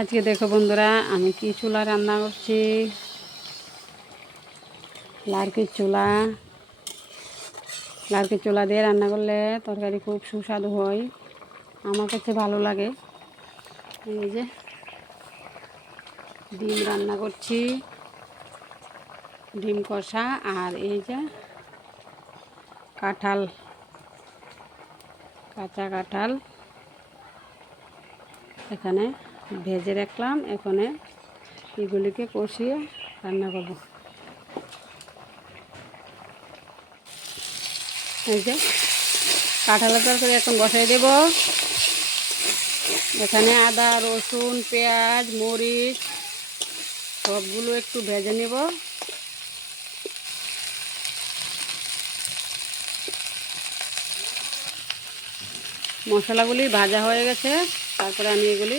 আজকে দেখো বন্ধুরা, আমি কি চুলা রান্না করছি। লার্কির চুলা দিয়ে রান্না করলে তরকারি খুব সুস্বাদু হয়, আমার কাছে ভালো লাগে। এই যে ডিম রান্না করছি, ডিম কষা। আর এই যে কাঁচা কাঁঠাল এখানে ভেজে রাখলাম। এখানে এগুলিকে কষিয়ে রান্না করব। এই যে কাঁঠালের তরকারি এখন বসাই দেব। এখানে আদা, রসুন, পেঁয়াজ, মরিচ সবগুলো একটু ভেজে নেব। মশলাগুলি ভাজা হয়ে গেছে, তারপরে আমি এগুলি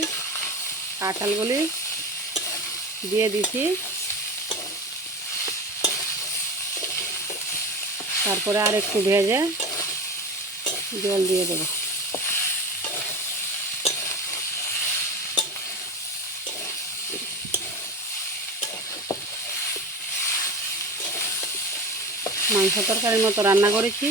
কাঁঠালগুলি দিয়ে দিছি। তারপরে আর একটু ভেজে জল দিয়ে দেব। মাংস তরকারির মতো রান্না করেছি।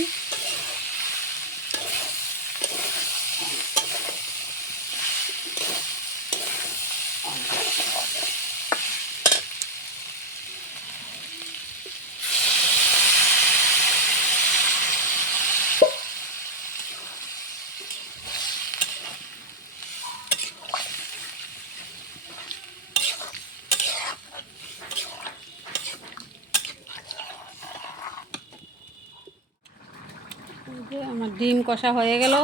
আমার ডিম কষা হয়ে গেল,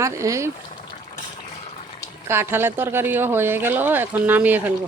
আর এই কাঁঠালের তরকারিও হয়ে গেল। এখন নামিয়ে ফেলবো।